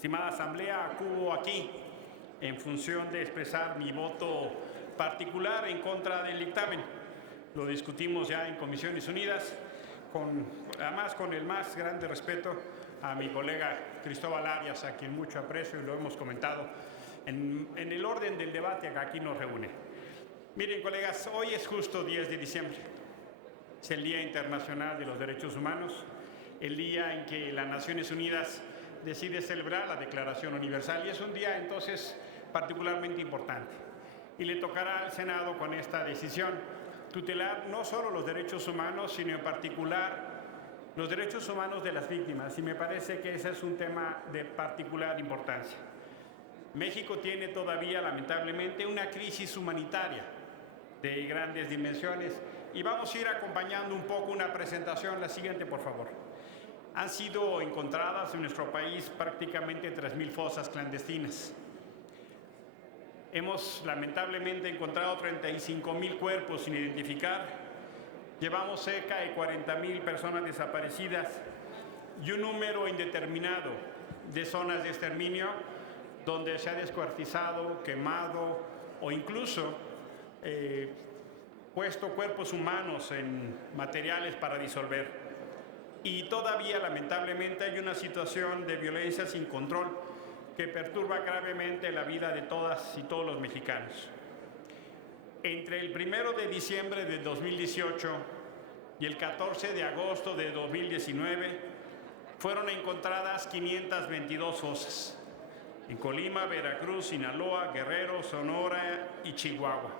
Estimada Asamblea, acudo aquí en función de expresar mi voto particular en contra del dictamen. Lo discutimos ya en Comisiones Unidas, además con el más grande respeto a mi colega Cristóbal Arias, a quien mucho aprecio y lo hemos comentado en el orden del debate que aquí nos reúne. Miren, colegas, hoy es justo 10 de diciembre. Es el Día Internacional de los Derechos Humanos, el día en que las Naciones Unidas decide celebrar la Declaración Universal, y es un día entonces particularmente importante. Y le tocará al Senado con esta decisión tutelar no solo los derechos humanos, sino en particular los derechos humanos de las víctimas, y me parece que ese es un tema de particular importancia. México tiene todavía, lamentablemente, una crisis humanitaria de grandes dimensiones, y vamos a ir acompañando un poco una presentación. La siguiente, por favor. Han sido encontradas en nuestro país prácticamente 3,000 fosas clandestinas. Hemos lamentablemente encontrado 35,000 cuerpos sin identificar. Llevamos cerca de 40,000 personas desaparecidas y un número indeterminado de zonas de exterminio donde se ha descuartizado, quemado o incluso puesto cuerpos humanos en materiales para disolver. Y todavía, lamentablemente, hay una situación de violencia sin control que perturba gravemente la vida de todas y todos los mexicanos. Entre el 1 de diciembre de 2018 y el 14 de agosto de 2019 fueron encontradas 522 fosas en Colima, Veracruz, Sinaloa, Guerrero, Sonora y Chihuahua.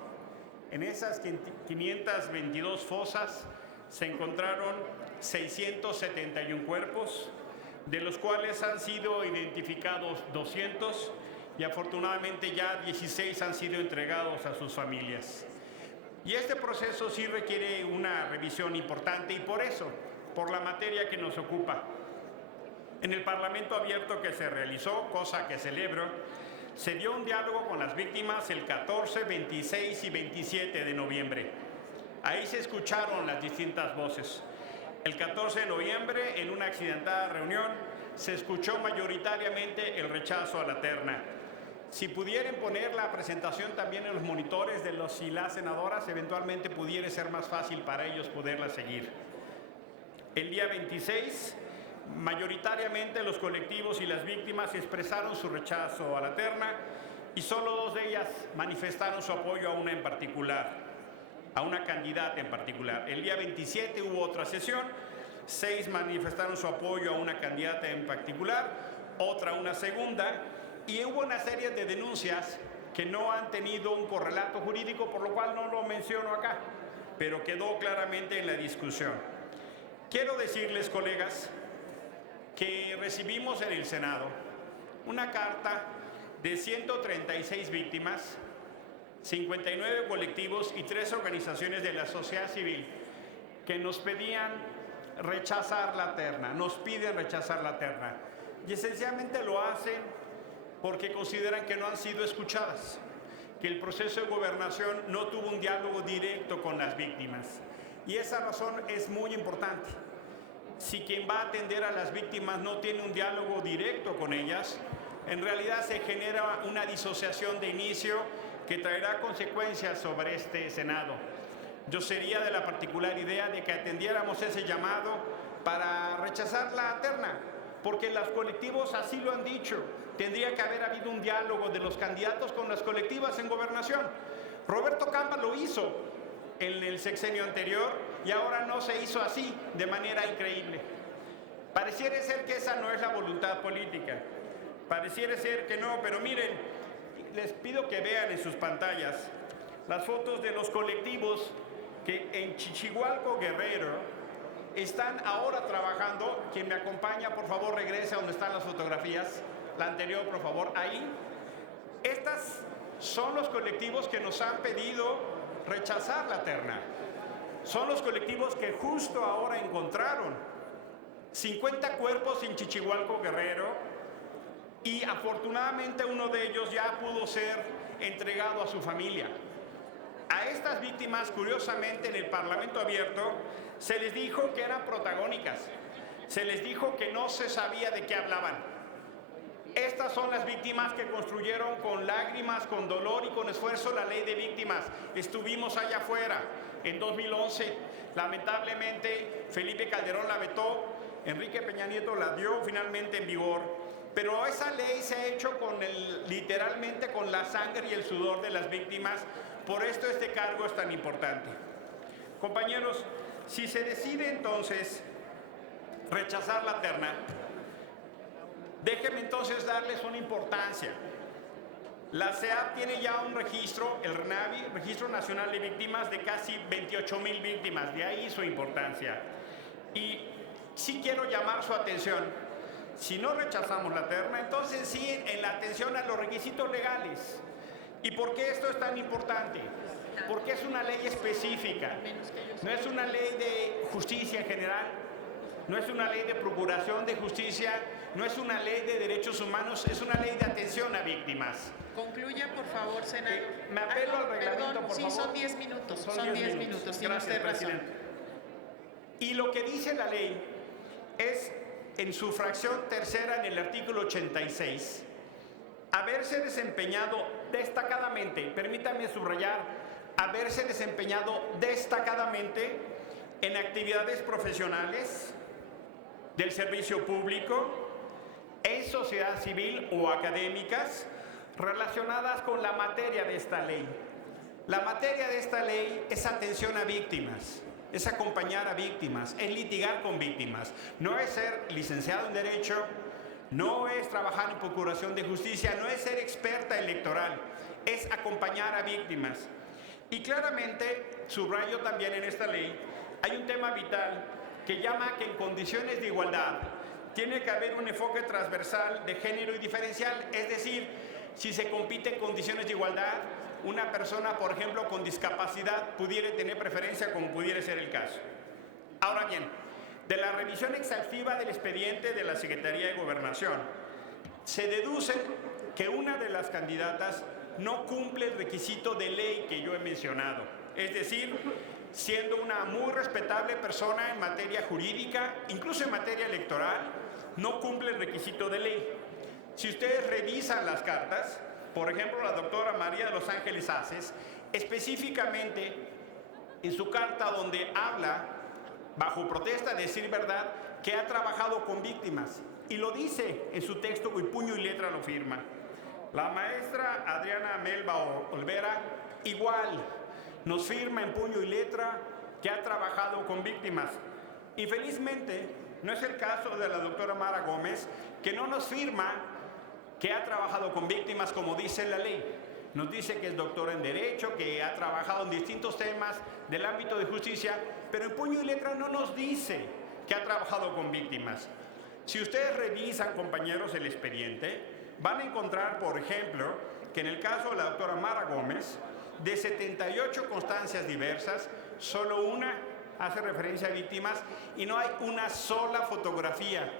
En esas 522 fosas se encontraron 671 cuerpos, de los cuales han sido identificados 200 y afortunadamente ya 16 han sido entregados a sus familias. Y este proceso sí requiere una revisión importante, y por eso, por la materia que nos ocupa. En el Parlamento abierto que se realizó, cosa que celebro, se dio un diálogo con las víctimas el 14, 26 y 27 de noviembre. Ahí se escucharon las distintas voces. El 14 de noviembre, en una accidentada reunión, se escuchó mayoritariamente el rechazo a la terna. Si pudieran poner la presentación también en los monitores de los y las senadoras, eventualmente pudiera ser más fácil para ellos poderla seguir. El día 26, mayoritariamente los colectivos y las víctimas expresaron su rechazo a la terna, y solo 2 de ellas manifestaron su apoyo a una en particular, a una candidata en particular. El día 27 hubo otra sesión, 6 manifestaron su apoyo a una candidata en particular, otra una segunda, y hubo una serie de denuncias que no han tenido un correlato jurídico, por lo cual no lo menciono acá, pero quedó claramente en la discusión. Quiero decirles, colegas, que recibimos en el Senado una carta de 136 víctimas, 59 colectivos y 3 organizaciones de la sociedad civil que nos pedían rechazar la terna, nos piden rechazar la terna. Y esencialmente lo hacen porque consideran que no han sido escuchadas, que el proceso de gobernación no tuvo un diálogo directo con las víctimas. Y esa razón es muy importante. Si quien va a atender a las víctimas no tiene un diálogo directo con ellas, en realidad se genera una disociación de inicio que traerá consecuencias sobre este Senado. Yo sería de la particular idea de que atendiéramos ese llamado para rechazar la terna, porque los colectivos así lo han dicho. Tendría que haber habido un diálogo de los candidatos con las colectivas en gobernación. Roberto Campa lo hizo en el sexenio anterior y ahora no se hizo así, de manera increíble. Pareciera ser que esa no es la voluntad política. Pareciera ser que no, pero miren, les pido que vean en sus pantallas las fotos de los colectivos que en Chichihualco, Guerrero, están ahora trabajando. Quien me acompaña, por favor, regrese a donde están las fotografías. La anterior, por favor, ahí. Estas son los colectivos que nos han pedido rechazar la terna. Son los colectivos que justo ahora encontraron 50 cuerpos en Chichihualco, Guerrero, y afortunadamente uno de ellos ya pudo ser entregado a su familia. A estas víctimas, curiosamente, en el Parlamento abierto se les dijo que eran protagónicas, se les dijo que no se sabía de qué hablaban. Este Estas son las víctimas que construyeron con lágrimas, con dolor y con esfuerzo la ley de víctimas. Estuvimos allá afuera en 2011. Lamentablemente, Felipe Calderón la vetó, Enrique Peña Nieto la dio finalmente en vigor. Pero esa ley se ha hecho literalmente con la sangre y el sudor de las víctimas. Por esto este cargo es tan importante. Compañeros, si se decide entonces rechazar la terna, déjenme entonces darles una importancia. La CEAP tiene ya un registro, el RNAVI, Registro Nacional de Víctimas, de casi 28,000 víctimas, de ahí su importancia. Y sí quiero llamar su atención, si no rechazamos la terna, entonces sí en la atención a los requisitos legales. ¿Y por qué esto es tan importante? Porque es una ley específica, no es una ley de justicia en general, no es una ley de procuración de justicia, no es una ley de derechos humanos, es una ley de atención a víctimas. Concluya, por favor, senador. Me apelo al reglamento, perdón, por sí, favor. son 10 minutos. Son 10 minutos. Tiene Gracias, usted razón. presidente. Y lo que dice la ley es, en su fracción tercera, en el artículo 86, haberse desempeñado destacadamente, permítame subrayar, haberse desempeñado destacadamente en actividades profesionales del servicio público, en sociedad civil o académicas relacionadas con la materia de esta ley. La materia de esta ley es atención a víctimas, es acompañar a víctimas, es litigar con víctimas, no es ser licenciado en Derecho, no es trabajar en procuración de justicia, no es ser experta electoral, es acompañar a víctimas. Y claramente, subrayo también en esta ley, hay un tema vital que llama que en condiciones de igualdad tiene que haber un enfoque transversal de género y diferencial, es decir, si se compite en condiciones de igualdad, una persona, por ejemplo, con discapacidad pudiera tener preferencia como pudiera ser el caso. Ahora bien, de la revisión exhaustiva del expediente de la Secretaría de Gobernación, se deduce que una de las candidatas no cumple el requisito de ley que yo he mencionado, es decir, siendo una muy respetable persona en materia jurídica, incluso en materia electoral, no cumple el requisito de ley. Si ustedes revisan las cartas, por ejemplo, la doctora María de los Ángeles Aces, específicamente en su carta donde habla, bajo protesta de decir verdad, que ha trabajado con víctimas, y lo dice en su texto y puño y letra lo firma. La maestra Adriana Melba Olvera, igual, nos firma en puño y letra que ha trabajado con víctimas. Infelizmente, no es el caso de la doctora Mara Gómez, que no nos firma que ha trabajado con víctimas como dice la ley. Nos dice que es doctora en Derecho, que ha trabajado en distintos temas del ámbito de justicia, pero en puño y letra no nos dice que ha trabajado con víctimas. Si ustedes revisan, compañeros, el expediente, van a encontrar, por ejemplo, que en el caso de la doctora Mara Gómez, de 78 constancias diversas, solo una hace referencia a víctimas y no hay una sola fotografía,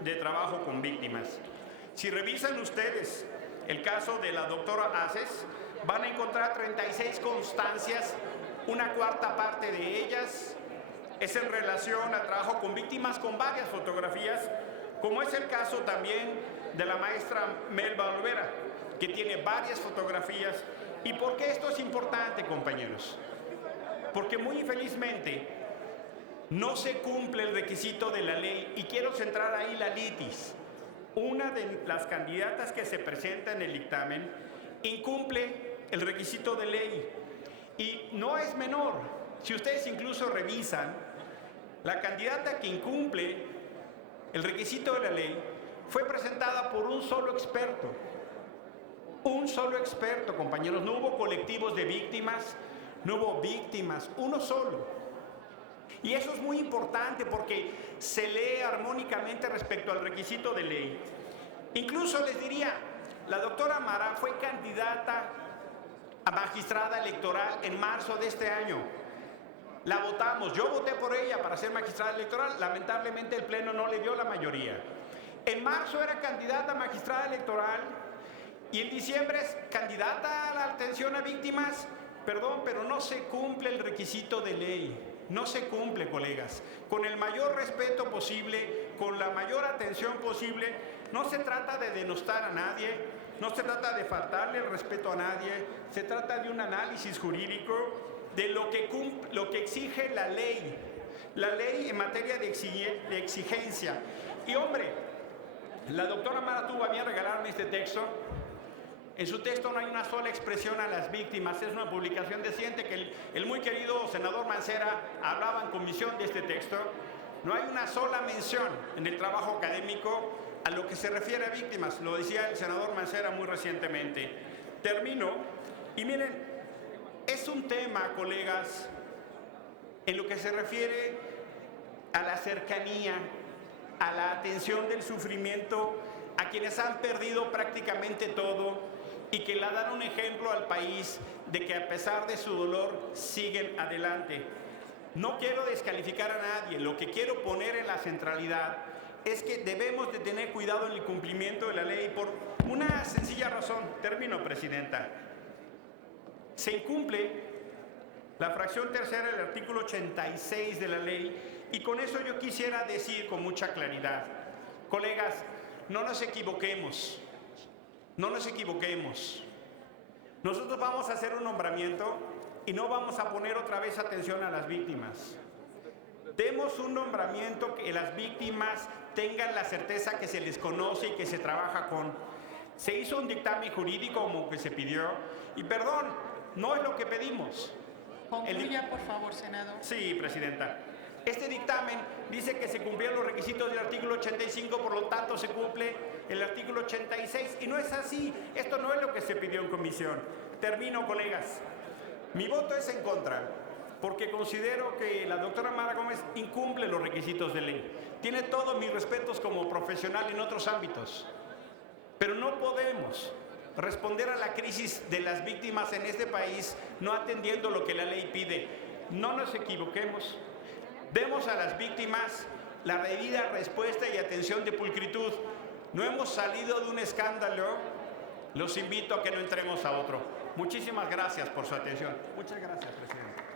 de trabajo con víctimas. Si revisan ustedes el caso de la doctora Aces, van a encontrar 36 constancias, una cuarta parte de ellas es en relación a trabajo con víctimas con varias fotografías, como es el caso también de la maestra Melba Olvera, que tiene varias fotografías. ¿Y por qué esto es importante, compañeros? Porque muy infelizmente no se cumple el requisito de la ley, y quiero centrar ahí la litis. Una de las candidatas que se presenta en el dictamen incumple el requisito de ley, y no es menor. Si ustedes incluso revisan, la candidata que incumple el requisito de la ley fue presentada por un solo experto. Un solo experto, compañeros. No hubo colectivos de víctimas, no hubo víctimas, uno solo. Y eso es muy importante porque se lee armónicamente respecto al requisito de ley. Incluso les diría, la doctora Mara fue candidata a magistrada electoral en marzo de este año. La votamos, yo voté por ella para ser magistrada electoral, lamentablemente el Pleno no le dio la mayoría. En marzo era candidata a magistrada electoral y en diciembre es candidata a la atención a víctimas. Perdón, pero no se cumple el requisito de ley. No se cumple, colegas. Con el mayor respeto posible, con la mayor atención posible, No se trata de denostar a nadie, no se trata de faltarle el respeto a nadie, se trata de un análisis jurídico de lo que exige la ley en materia de exigencia. Y hombre, la doctora Mara tuvo a bien regalarme este texto. En su texto no hay una sola expresión a las víctimas, es una publicación reciente que el muy querido senador Mancera hablaba en comisión de este texto. No hay una sola mención en el trabajo académico a lo que se refiere a víctimas, lo decía el senador Mancera muy recientemente. Termino, y miren, es un tema, colegas, en lo que se refiere a la cercanía, a la atención del sufrimiento, a quienes han perdido prácticamente todo y que le dan un ejemplo al país de que a pesar de su dolor siguen adelante. No quiero descalificar a nadie, lo que quiero poner en la centralidad es que debemos de tener cuidado en el cumplimiento de la ley por una sencilla razón. Termino, Presidenta. Se incumple la fracción tercera del artículo 86 de la ley y con eso yo quisiera decir con mucha claridad, colegas, no nos equivoquemos, no nos equivoquemos. Nosotros vamos a hacer un nombramiento y no vamos a poner otra vez atención a las víctimas. Demos un nombramiento que las víctimas tengan la certeza que se les conoce y que se trabaja con. Se hizo un dictamen jurídico como que se pidió y perdón, no es lo que pedimos. Concluya, por favor, senador. Sí, Presidenta. Este dictamen dice que se cumplieron los requisitos del artículo 85, por lo tanto se cumple el artículo 86 y no es así. Esto no es lo que se pidió en comisión. Termino, colegas. Mi voto es en contra porque considero que la doctora Mara Gómez incumple los requisitos de ley. Tiene todos mis respetos como profesional en otros ámbitos, pero no podemos responder a la crisis de las víctimas en este país no atendiendo lo que la ley pide. No nos equivoquemos. Demos a las víctimas la debida respuesta y atención de pulcritud. No hemos salido de un escándalo. Los invito a que no entremos a otro. Muchísimas gracias por su atención. Muchas gracias, Presidente.